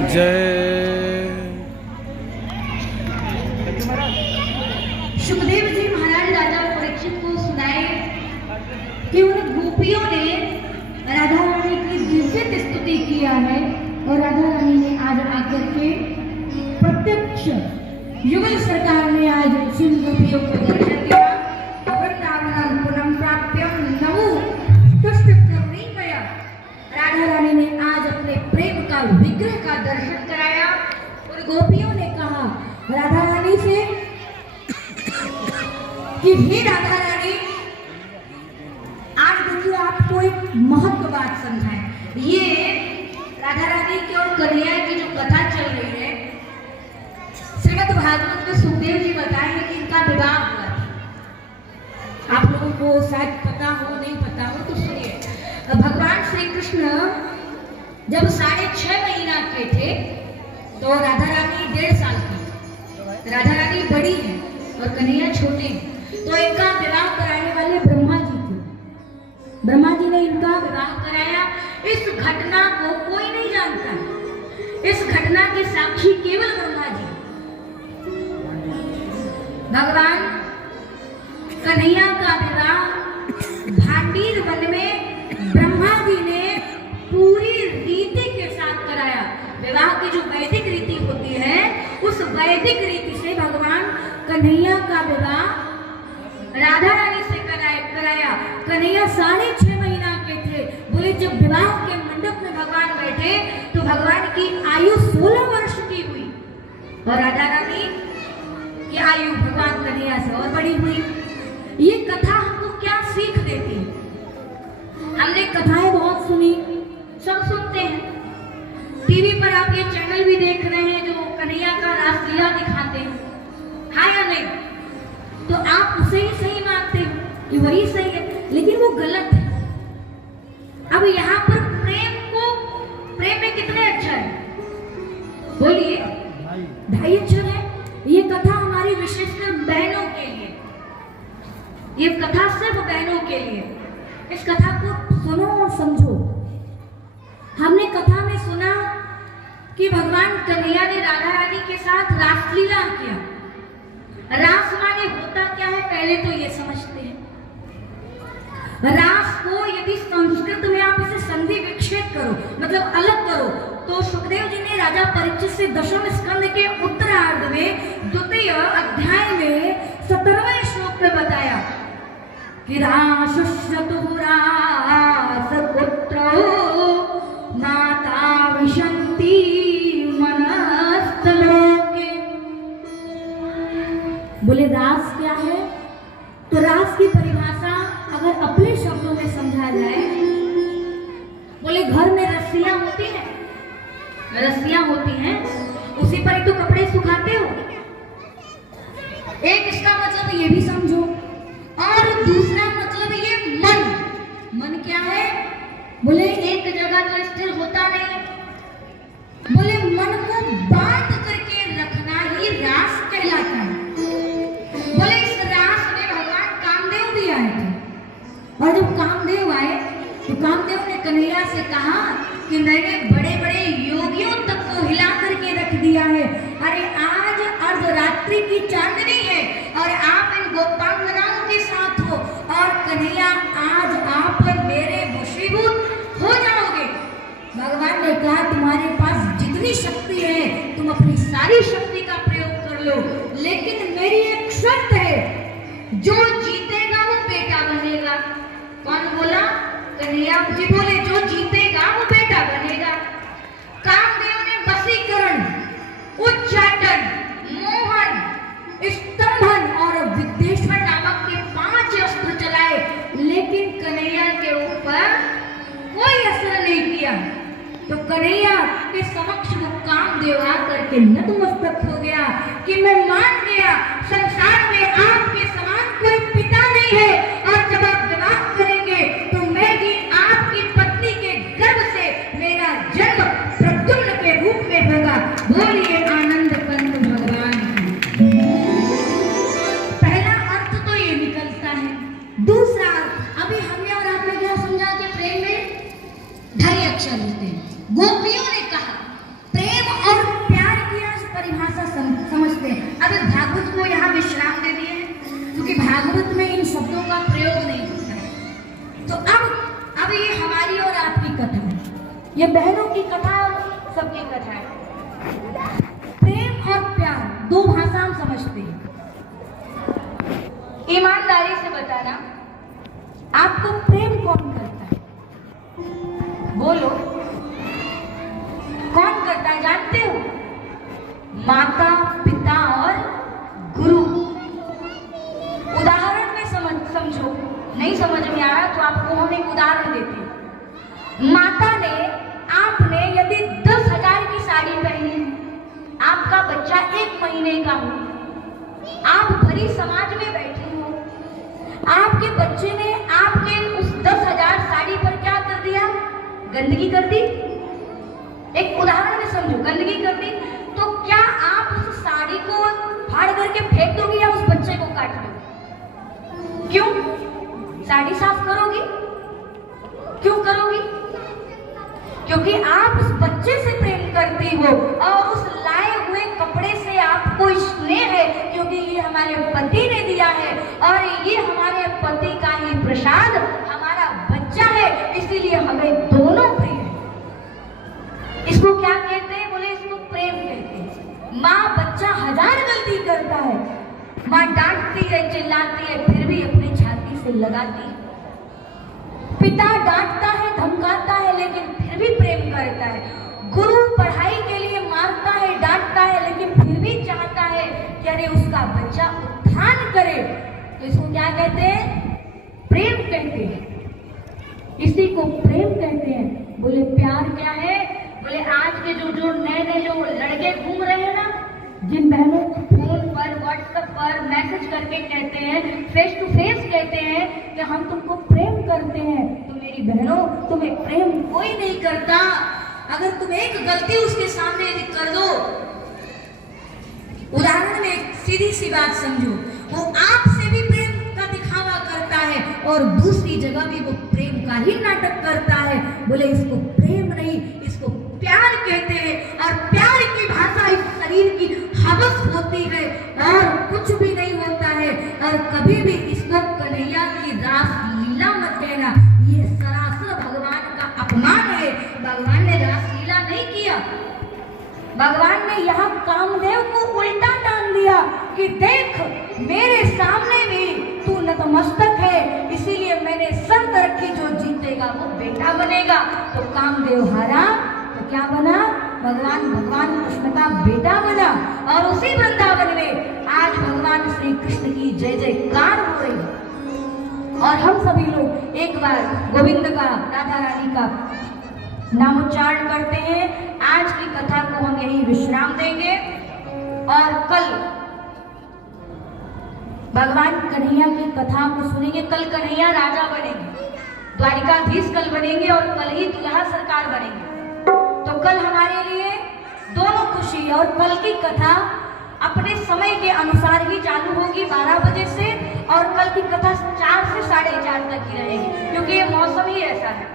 जय। सुखदेव जी महाराज राजा परीक्षित को सुनाए कि उन गोपियों ने राधा रानी की दिव्य स्तुति किया है और राधा रानी ने आज आकर के प्रत्यक्ष युगल सरकार ने आज उन गोपियों को दर्शन दिया। वृंदावन पुनः प्राप्य नमो तुष्ट करुणीमय। राधा रानी ने आज अपने प्रेम का विग्रह का दर्शन कराया और गोपियों ने कहा राधा रानी से कि हे राधा रानी, आज देखिए आपको एक महत्व बात समझाएं। ये राधा रानी की और कन्हैया की जो कथा चल रही है, श्रीमद् भागवत में सुखदेव जी बताए हैं कि इनका विवाह हुआ था। आप लोगों को शायद पता हो नहीं पता हो तो सुनिए। भगवान श्री कृष्ण जब 6.5 महीना के थे तो राधा रानी 1.5 साल की। राधा रानी बड़ी है और कन्हैया छोटे हैं। तो इनका विवाह कराने वाले ब्रह्मा जी थे। ब्रह्मा जी ने इनका विवाह कराया। इस घटना को कोई नहीं जानता है। इस घटना के साक्षी केवल ब्रह्मा जी। भगवान कन्हैया का विवाह भांडीर वन में ब्रह्मा जी ने पूरी रीति के साथ कराया। विवाह की जो वैदिक रीति होती है, उस वैदिक रीति से भगवान कन्हैया का विवाह राधा रानी से कराया। कन्हैया 6.5 महीना के थे। बोले जब विवाह के मंडप में भगवान बैठे तो भगवान की आयु 16 वर्ष की हुई और राधा रानी की आयु भगवान कन्हैया से और बड़ी हुई। ये कथा हमको क्या सीख देती है? हमने कथाएं बहुत सुनी, सब सुनते हैं। टीवी पर आप ये चैनल भी देख रहे हैं जो कन्हैया का रासलीला दिखाते हैं, हाँ या नहीं? तो आप उसे ही सही मानते हो कि वही सही है, लेकिन वो गलत है। अब यहाँ पर प्रेम में कितने अक्षर है? बोलिए, 2.5 अक्षर है। ये कथा हमारी विशेषकर बहनों के लिए, ये कथा सिर्फ बहनों के लिए। इस कथा को सुनो और समझो। हमने कथा में सुना कि भगवान कन्हैया ने राधा रानी के साथ रासलीला किया। रास माने होता क्या है, पहले तो ये समझते हैं। रास को यदि संस्कृत में आप इसे संधि विक्षेप करो, मतलब अलग करो, तो सुखदेव जी ने राजा परीक्षित से 10वें स्कंद के उत्तरार्ध में 2वें अध्याय में 17वें श्लोक में बताया कि रासुष्यतु रासपुत्रो माता विशन्ति मनस्तलोके। बोले रास क्या है? तो रास की परिभाषा अगर अपने शब्दों में समझा जाए, बोले घर में रस्सियां होती हैं, रस्सियां होती हैं, उसी पर ही तो कपड़े सुखाते हो। एक इसका मतलब ये भी समझो, और दूसरा मतलब ये मन क्या है? बोले एक जगह तो स्थिर होता नहीं। बोले मन को बांध करके रखना ही रास कहलाता है। बोले इस रास में भगवान कामदेव भी आए थे, और जब कामदेव आए तो कामदेव ने कन्हैया से कहा कि मैंने बड़े बड़े योगियों तक को हिला करके रख दिया है। अरे आज अर्धरात्रि की चांदनी है और आप इन गोपांगनाओं के साथ हो, और कन्हैया आज आप मेरे वशीभूत हो जाओगे। भगवान ने कहा तुम्हारे पास जितनी शक्ति है तुम अपनी सारी शक्ति का प्रयोग कर लो, लेकिन मेरी एक शर्त है, जो जीतेगा वो बेटा बनेगा। कौन बोला? कन्हैया जी बोले जो जीतेगा वो बेटा बनेगा। कामदेव ने वशीकरण, उच्चाटन, मोहन, स्तंभन और विद्वेश्वर नामक के 5 अस्त्र चलाए, लेकिन कन्हैया के ऊपर कोई असर नहीं किया। तो कन्हैया के समक्ष वो कामदेव आकर के नतमस्तक हो गया कि मैं मान गया संसार में आपके समान कोई पिता नहीं है, और जब आप विवाह करेंगे तो मैं ही आपकी पत्नी के गर्भ से मेरा जन्म प्रद्युम्न के रूप में होगा। बोलिए आनंद कंद भगवान की। पहला अर्थ तो ये निकलता है। दूसरा अर्थ अभी हमने और आपने क्या समझा कि प्रेम में 2.5 अक्षर होते हैं। गोपियों ने कहा प्रेम अगर भागवत को यहाँ विश्राम दे दिए क्योंकि भागवत में इन शब्दों का प्रयोग नहीं होता है। तो अब ये हमारी और आपकी कथा है, ये बहनों की कथा और सबकी कथा है। प्रेम और प्यार दो भाषा हम समझते हैं। ईमानदारी से बताना, आपको प्रेम कौन करता है? बोलो, कौन करता है? जानते हो? माता, पिता और गुरु। उदाहरण में समझो, नहीं समझ में आ रहा तो आपको हम एक उदाहरण देते हैं। माता ने, आपने यदि 10,000 की साड़ी पहनी, आपका बच्चा 1 महीने का हो, आप भरी समाज में बैठे हो, आपके बच्चे ने आपके उस 10,000 साड़ी पर क्या कर दिया? गंदगी कर दी। एक उदाहरण में समझो, गंदगी कर दी, तो क्या आप उस साड़ी को फाड़ करके फेंक दोगी या उस बच्चे को काट दोगी? क्यों? साड़ी साफ करोगी? क्यों करोगी? क्योंकि आप उस बच्चे से प्रेम करती हो और उस लाए हुए कपड़े से आपको स्नेह है, क्योंकि ये हमारे पति ने दिया है और ये हमारे पति का ही प्रसाद हमारा बच्चा है, इसीलिए हमें दोनों प्रिय है। इसको क्या कहते हैं? बोले इसको प्रेम कहते हैं। माँ बच्चा 1000 गलती करता है, माँ डांटती है, चिल्लाती है, फिर भी अपनी छाती से लगाती है। पिता डांटता है, धमकाता है, लेकिन फिर भी प्रेम करता है। गुरु पढ़ाई के लिए मारता है, डांटता है, लेकिन फिर भी चाहता है कि अरे उसका बच्चा उत्थान करे। तो इसको क्या कहते हैं? प्रेम कहते हैं। इसी को प्रेम कहते हैं। बोले प्यार क्या है? बोले आज के जो नए जो लड़के घूम रहे हैं ना, जिन बहनों को फोन पर, व्हाट्सएप पर मैसेज करके कहते हैं, फेस टू फेस कहते हैं कि हम तुमको प्रेम करते हैं, तो मेरी बहनों, तुम्हें प्रेम कोई नहीं करता। अगर तुम एक गलती उसके सामने कर दो, उदाहरण में एक सीधी सी बात समझो, वो आपसे भी प्रेम का दिखावा करता है और दूसरी जगह भी वो प्रेम का ही नाटक करता है। बोले इसको प्रेम नहीं, इसको प्यार कहते हैं। और प्यार की भाषा इस शरीर की हवस होती है और कुछ भी नहीं होता है। और कभी भी इसको कन्हैया की रास लीला मत कहना, ये सरासर भगवान का अपमान है। भगवान ने रास लीला नहीं किया, भगवान ने यहाँ कामदेव को उल्टा टांग दिया कि देख मेरे सामने भी तू नतमस्तक है, इसीलिए मैंने शर्त रखी जो जीतेगा वो बेटा बनेगा। तो कामदेव हारा तो क्या बना? भगवान कृष्ण का बेटा बना। और उसी वृंदावन में आज भगवान श्री कृष्ण की जय जयकार हो रही है। और हम सभी लोग एक बार गोविंद का, राधा रानी का नामोच्चारण करते हैं। आज की कथा को हम यही विश्राम देंगे और कल भगवान कन्हैया की कथा को सुनेंगे। कल कन्हैया राजा बनेंगे, द्वारिकाधीश कल बनेंगे और कल ही दुल्हा सरकार बनेंगे। तो कल हमारे लिए दोनों खुशी। और कल की कथा अपने समय के अनुसार ही चालू होगी 12 बजे से, और कल की कथा 4 से 4:30 तक ही रहेगी, क्योंकि ये मौसम ही ऐसा है।